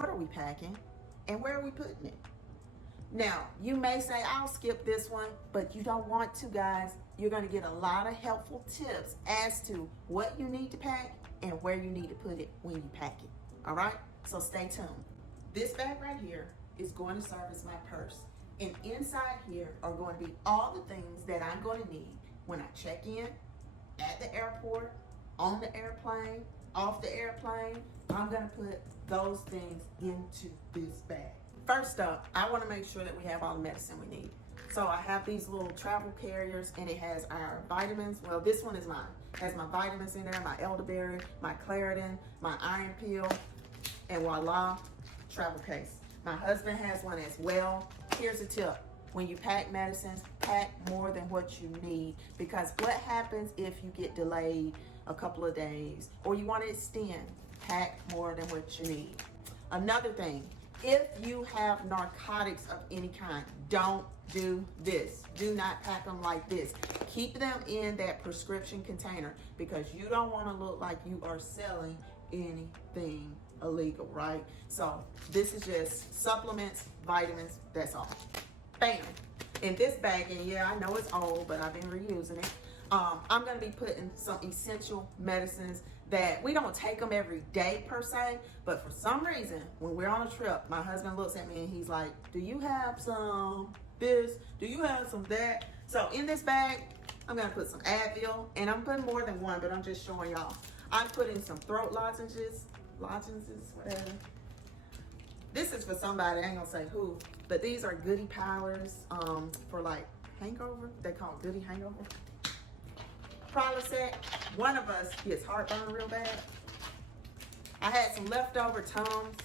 What are we packing? And where are we putting it? Now, you may say, I'll skip this one, but you don't want to, guys. You're going to get a lot of helpful tips as to what you need to pack and where you need to put it when you pack it. All right? So stay tuned. This bag right here is going to serve as my purse. And inside here are going to be all the things that I'm going to need when I check in, at the airport, on the airplane, off the airplane. I'm going to put those things into this bag. First up, I want to make sure that we have all the medicine we need. So I have these little travel carriers, and it has our vitamins. Well, this one is mine. It has my vitamins in there, my elderberry, my Claritin, my iron pill, and voila, travel case. My husband has one as well. Here's a tip. When you pack medicines, pack more than what you need, because what happens if you get delayed a couple of days or you want to extend? Pack more than what you need. Another thing, if you have narcotics of any kind, don't do this. Do not pack them like this. Keep them in that prescription container, because you don't want to look like you are selling anything illegal, right? So this is just supplements, vitamins, that's all. Bam. In this bag, and yeah, I know it's old, but I've been reusing it. I'm going to be putting some essential medicines that we don't take them every day per se, but for some reason, when we're on a trip, my husband looks at me and he's like, do you have some this? Do you have some that? So in this bag, I'm going to put some Advil, and I'm putting more than one, but I'm just showing y'all. I'm putting some throat lozenges, whatever. This is for somebody, I ain't gonna say who, but these are goody powders for like hangover. They call it goody hangover. Prilosec. One of us gets heartburn real bad. I had some leftover Tums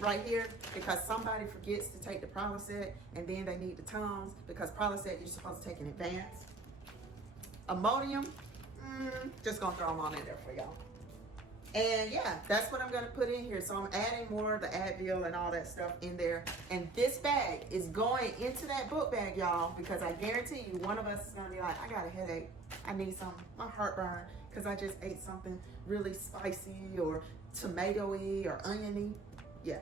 right here because somebody forgets to take the Prilosec, and then they need the Tums because Prilosec you're supposed to take in advance. Imodium. Just gonna throw them on in there for y'all. And yeah, that's what I'm gonna put in here. So I'm adding more of the Advil and all that stuff in there. And this bag is going into that book bag, y'all, because I guarantee you one of us is gonna be like, I got a headache. I need my heartburn, because I just ate something really spicy or tomatoey or oniony. Yeah.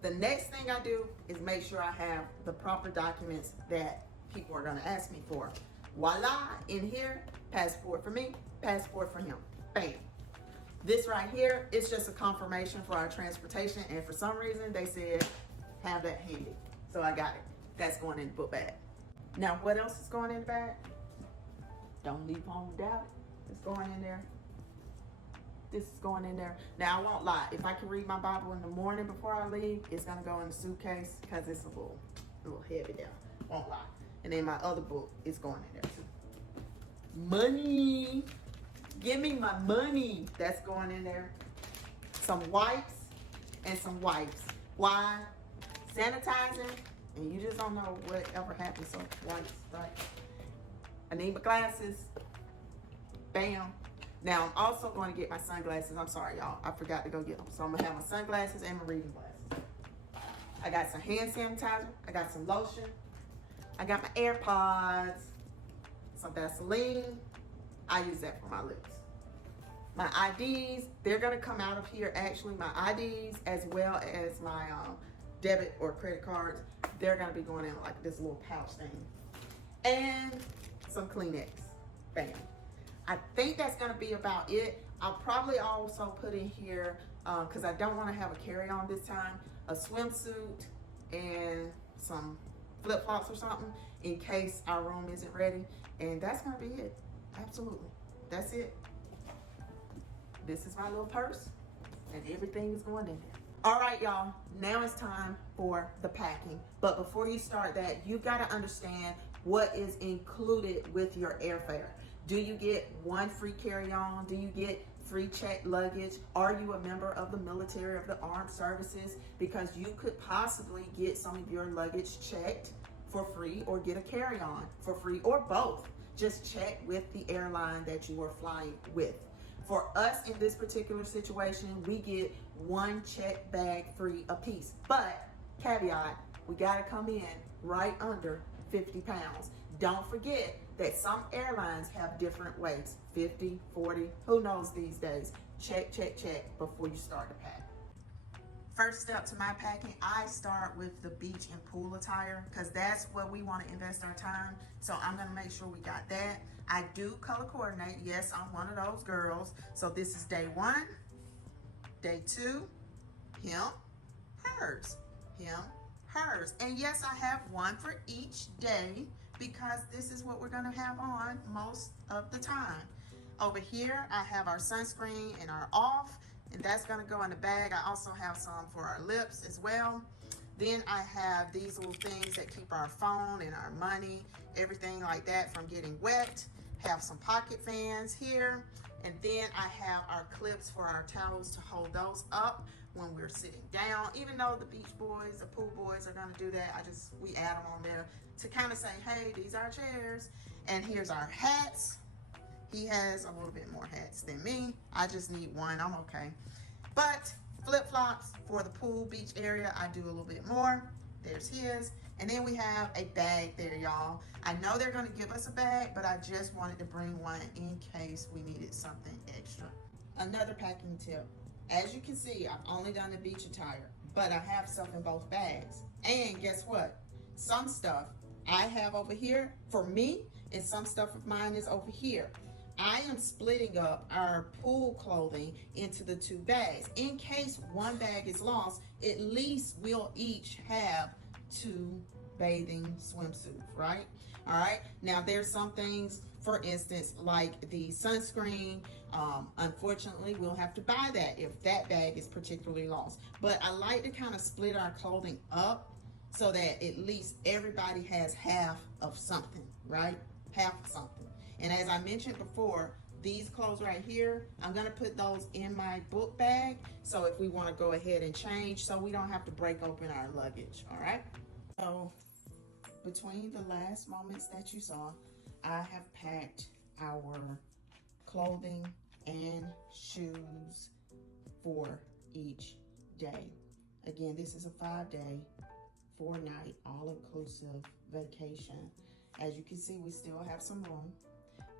The next thing I do is make sure I have the proper documents that people are gonna ask me for. Voila, in here, passport for me, passport for him. Bam. This right here is just a confirmation for our transportation, and for some reason they said have that handy. So I got it. That's going in the book bag. Now what else is going in the bag? Don't leave home without it. It's going in there. This is going in there. Now I won't lie, if I can read my Bible in the morning before I leave, it's gonna go in the suitcase because it's a little heavy there. Won't lie. And then my other book is going in there too. Money. Give me my money. That's going in there. Some wipes and some wipes. Why? Sanitizing, and you just don't know whatever happens. So wipes, right? I need my glasses. Bam. Now I'm also going to get my sunglasses. I'm sorry, y'all. I forgot to go get them. So I'm going to have my sunglasses and my reading glasses. I got some hand sanitizer. I got some lotion. I got my AirPods, some Vaseline. I use that for my lips. My IDs, they're gonna come out of here. Actually, my IDs as well as my debit or credit cards, they're gonna be going in like this little pouch thing. And some Kleenex, bam. I think that's gonna be about it. I'll probably also put in here, cause I don't wanna have a carry-on this time, a swimsuit and some flip-flops or something in case our room isn't ready. And that's gonna be it. Absolutely. That's it. This is my little purse, and everything is going in there. All right, y'all, now it's time for the packing. But before you start that, you gotta understand what is included with your airfare. Do you get one free carry-on? Do you get free checked luggage? Are you a member of the military, of the armed services? Because you could possibly get some of your luggage checked for free, or get a carry-on for free, or both. Just check with the airline that you are flying with. For us in this particular situation, we get one check bag free a piece. But caveat, we gotta come in right under 50 pounds. Don't forget that some airlines have different weights, 50, 40, who knows these days. check, check, check before you start to pack. First step to my packing, I start with the beach and pool attire because that's where we want to invest our time. So I'm going to make sure we got that. I do color coordinate. Yes, I'm one of those girls. So this is day 1, day 2, him, hers, him, hers. And yes, I have one for each day because this is what we're going to have on most of the time. Over here, I have our sunscreen and our off, and that's gonna go in the bag. I also have some for our lips as well. Then I have these little things that keep our phone and our money, everything like that from getting wet. Have some pocket fans here. And then I have our clips for our towels to hold those up when we're sitting down. Even though the beach boys, the pool boys are gonna do that, we add them on there to kind of say, hey, these are our chairs. And here's our hats. He has a little bit more hats than me. I just need one, I'm okay. But flip-flops for the pool beach area, I do a little bit more. There's his. And then we have a bag there, y'all. I know they're gonna give us a bag, but I just wanted to bring one in case we needed something extra. Another packing tip. As you can see, I've only done the beach attire, but I have stuff in both bags. And guess what? Some stuff I have over here for me, and some stuff of mine is over here. I am splitting up our pool clothing into the 2 bags. In case one bag is lost, at least we'll each have 2 bathing swimsuits, right? All right, now there's some things, for instance, like the sunscreen. Unfortunately, we'll have to buy that if that bag is particularly lost. But I like to kind of split our clothing up so that at least everybody has half of something, right? Half of something. And as I mentioned before, these clothes right here, I'm gonna put those in my book bag. So if we wanna go ahead and change, so we don't have to break open our luggage, all right? So between the last moments that you saw, I have packed our clothing and shoes for each day. Again, this is a 5-day, 4-night, all-inclusive vacation. As you can see, we still have some room.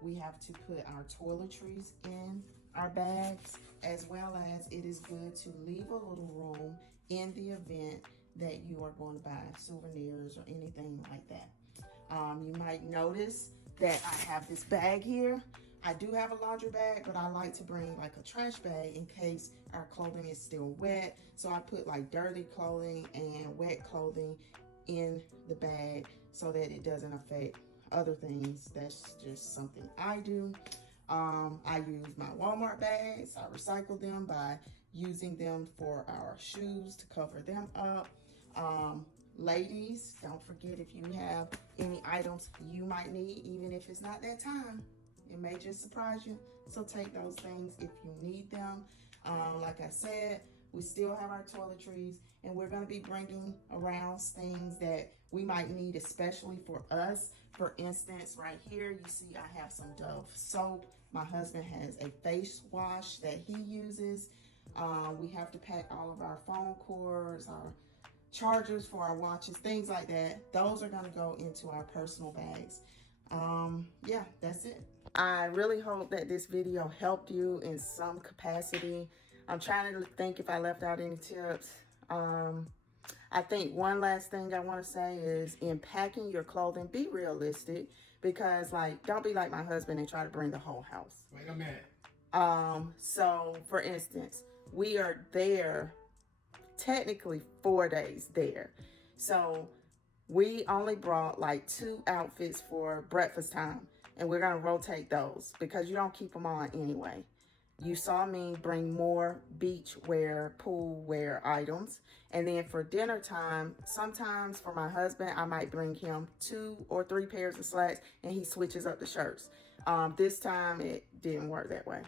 We have to put our toiletries in our bags, as well as it is good to leave a little room in the event that you are going to buy souvenirs or anything like that. You might notice that I have this bag here. I do have a laundry bag, but I like to bring like a trash bag in case our clothing is still wet. So I put like dirty clothing and wet clothing in the bag so that it doesn't affect other things. That's just something I do. I use my Walmart bags. I recycle them by using them for our shoes to cover them up. Ladies, don't forget, if you have any items you might need, even if it's not that time, it may just surprise you. So take those things if you need them. Like I said, we still have our toiletries, and we're going to be bringing around things that we might need, especially for us. For instance, right here, you see I have some Dove soap. My husband has a face wash that he uses. We have to pack all of our phone cords, our chargers for our watches, things like that. Those are going to go into our personal bags. Yeah, that's it. I really hope that this video helped you in some capacity. I'm trying to think if I left out any tips. I think one last thing I want to say is, in packing your clothing, be realistic, because like, don't be like my husband and try to bring the whole house. Wait a minute. So for instance, we are there technically 4 days there. So we only brought like 2 outfits for breakfast time, and we're going to rotate those because you don't keep them on anyway. You saw me bring more beach wear, pool wear items. And then for dinner time, sometimes for my husband, I might bring him 2 or 3 pairs of slacks, and he switches up the shirts. This time it didn't work that way.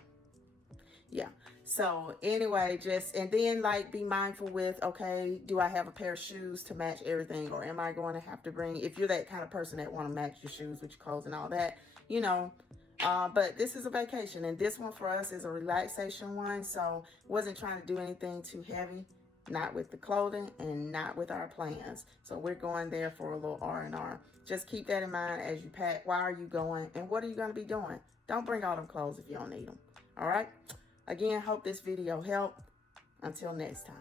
Yeah. So anyway, and then like be mindful with, okay, do I have a pair of shoes to match everything? Or am I going to have to bring, if you're that kind of person that want to match your shoes with your clothes and all that, you know. But this is a vacation, and this one for us is a relaxation one. So wasn't trying to do anything too heavy, not with the clothing and not with our plans. So we're going there for a little R&R. Just keep that in mind as you pack. Why are you going, and what are you going to be doing? Don't bring all them clothes if you don't need them. All right. Again, hope this video helped. Until next time.